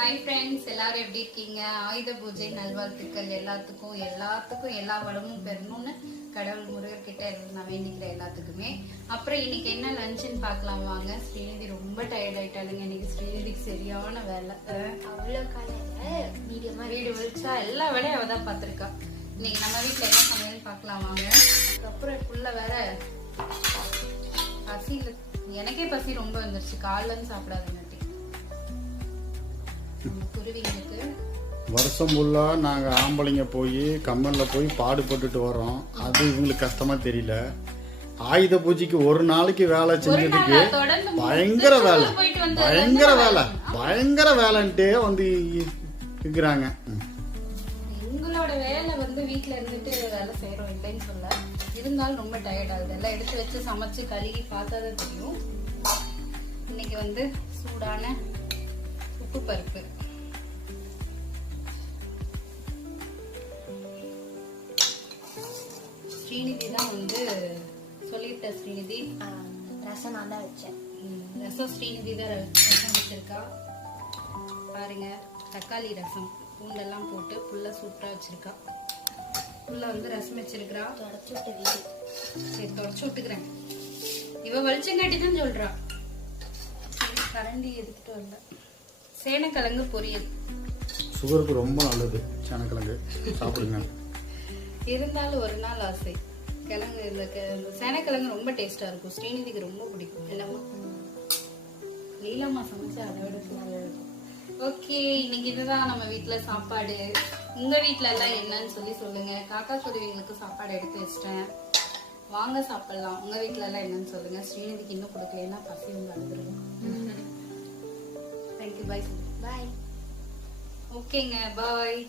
Hi friends, எல்லாரும் எப்படி இருக்கீங்க? ஆயுத பூஜை நல்வாழ்த்துக்கள் எல்லாத்துக்கும். எல்லா வளமும் பெறணும்னு கடவுள் முருகர்கிட்ட நான் வேண்டிக்கிறேன் எல்லாத்துக்குமே. அப்புறம் இன்னைக்கு என்ன லஞ்சுன்னு பார்க்கலாம் வாங்க. ஸ்ரீநிதி ரொம்ப டயர்ட் ஆயிட்டாளுங்க. இன்னைக்கு ஸ்ரீநிதிக்கு சரியான வேலை. அவ்வளோ காலையில மீடியமா வீடு வச்சா எல்லா வேலையும் அவ தான் பார்த்துருக்கா. இன்னைக்கு நம்ம வீட்டுல என்ன சமையல் பார்க்கலாம் வாங்க. அப்புறம் ஃபுல்லா வேற பசியில எனக்கே பசி ரொம்ப வந்துருச்சு. காலைன்னு சாப்பிடாதுங்க. வருஷம் ஃபுல்லா நாங்க ஆம்பளைங்க போய் கம்மல்ல போய் பாடுபட்டுட்டு வரோம். அது இவங்களுக்கு கஷ்டமா தெரியல. ஆயுத பூஜைக்கு ஒரு நாளைக்கு வேலை செஞ்சதுக்கு பயங்கர வேலைன்ட்டே வந்து இருக்கிறாங்க. எங்களோட வேலை வந்து வீட்டுல இருந்துட்டு வேலை செய்யறோம் இல்லைன்னு சொல்ல, இருந்தாலும் ரொம்ப டயர்ட் ஆகுது. எல்லாம் எடுத்து வச்சு சமைச்சு கழுகி பார்த்தாதான் தெரியும். இன்னைக்கு வந்து சூடான உப்பு பருப்பு, ஸ்ரீநிதி தான் வந்து சொல்லிட்ட. ஸ்ரீநிதி ரசம் நான் தான் வச்சேன். ரசம் ஸ்ரீநிதி தான் ரசம் வச்சிருக்கா பாருங்க. தக்காளி ரசம் பூண்டெல்லாம் போட்டு புல்ல சூப்பரா வச்சிருக்கா. புல்ல வந்து ரசம் வச்சிருக்கா. சரி தொடச்சு விட்டுக்கிறேன். இவ வலிச்சங்காட்டி தான் சொல்றா. கரண்டி எடுத்துட்டு வரல. சேனக்கிழங்கு பொரியல் சுகருக்கு ரொம்ப நல்லது. சேனக்கிழங்கு சாப்பிடுங்க. இருந்தாலும் ஒரு நாள் ஆசை. கிழங்கு சேனக்கிழங்கு ரொம்ப டேஸ்டா இருக்கும். ஸ்ரீநிதிக்கு ரொம்ப பிடிக்கும். இல்லம்மா லீலாமா சமைச்சா அதை விட நல்லா இருக்கும். ஓகே, இன்னைக்கு இதுதான் நம்ம வீட்டுல சாப்பாடு. உங்க வீட்டுல எல்லாம் என்னன்னு சொல்லி சொல்லுங்க. காக்கா குருவிங்களுக்கு சாப்பாடு எடுத்து வச்சிட்டேன், வாங்க சாப்பிடலாம். உங்க வீட்டுல எல்லாம் என்னன்னு சொல்லுங்க. ஸ்ரீநிதிக்கு இன்னும் கொடுக்கலன்னா பசி வந்து அழுதுருவோம். தேங்க்யூ, பாய். பாய். ஓகேங்க, பாய்.